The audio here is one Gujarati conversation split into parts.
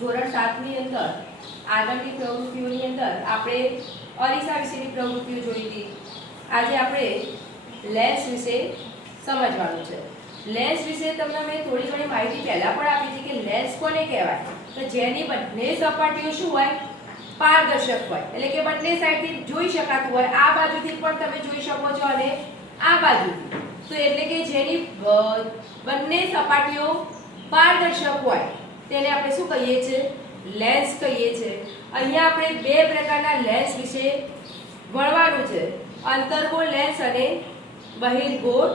ધોરણ 7 ની અંદર આગળની પ્રવૃત્તિઓની અંદર આપણે અરીસા વિશેની પ્રવૃત્તિઓ જોઈ હતી. આજે આપણે લેન્સ વિશે સમજવાનું છે. લેન્સ વિશે તમને મેં થોડી ઘણી માહિતી પહેલા પણ આપી હતી કે લેન્સ કોને કહેવાય તો જેની બંને સપાટીઓ શું હોય પારદર્શક હોય, એટલે કે બંને સાઈડથી જોઈ શકાતું હોય. આ બાજુથી પણ તમે જોઈ શકો છો અને આ બાજુથી, તો એટલે કે જેની બંને સપાટીઓ પારદર્શક હોય તેને આપણે શું કહીએ છીએ? લેન્સ કહીએ છીએ. અહીંયા આપણે બે પ્રકારના લેન્સ વિશે ભણવાનું છે, અંતર્ગોળ લેન્સ અને બહિર્ગોળ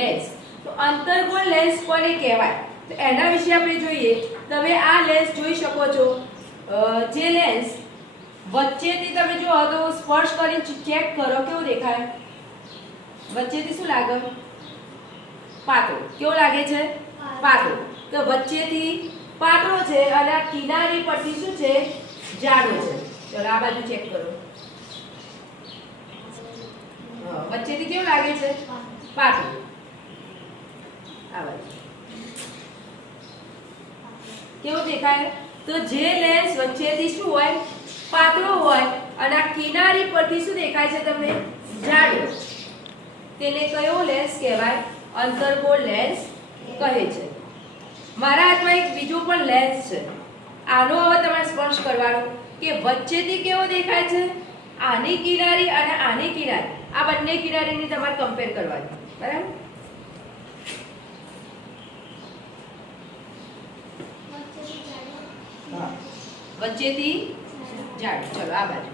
લેન્સ. તો અંતર્ગોળ લેન્સ કોને કહેવાય તો એના વિશે આપણે જોઈએ. તમે આ લેન્સ જોઈ શકો છો. જે લેન્સ વચ્ચેથી તમે જો તો સ્પર્શ કરીને ચેક કરો કેવું દેખાય? વચ્ચેથી શું લાગે? પાતળો. કેવો લાગે છે? પાતળો. તો વચ્ચેથી પાતળો છે અને આ કિનારી પરથી શું છે? જાડો છે. ચલો આ બાજુ ચેક કરો. વચ્ચેથી કેવું લાગે છે? પાતળો. આ બાજુ કેવું દેખાય? તો જે લેન્સ વચ્ચેથી શું હોય? પાતળો હોય અને આ કિનારી પરથી શું દેખાય છે તમને? જાડો. તેને કયો લેન્સ કહેવાય? અંતર્ગોળ લેન્સ કહે છે. મારા હાથમાં એક બીજો પણ લેન્સ છે. આનો હવે તમારે સ્પર્શ કરવાનો કે વચ્ચેથી કેવો દેખાય છે? આની કિનારી અને આની કિનારી, આ બંને કિનારીની તમારે કમ્પેર કરવાની. બરાબર? વચ્ચેથી જાડો. ચલો આ બાજુ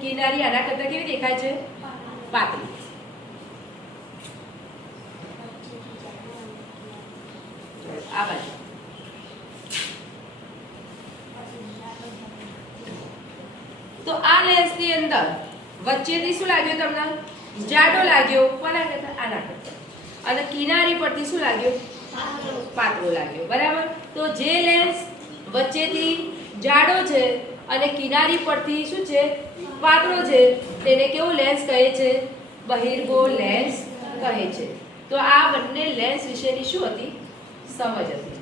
કિનારી આના કરતા કેવી દેખાય છે? પાતળી. આ બાજુ તો આ લેન્સની અંદર વચ્ચેથી શું લાગ્યો તમને? જાડો લાગ્યો. કોના કરતા? આના કરતા. અને કિનારી પરથી શું લાગ્યો? પાતળો લાગ્યો. બરાબર? તો જે લેન્સ વચ્ચેથી જાડો છે અને કિનારી પરથી શું છે? પાતળો છે, તેને કેવું લેન્સ કહે છે? બહિર્ગોળ લેન્સ કહે છે. તો આ બંને લેન્સ વિશેની શું હતી? સમજ હતી.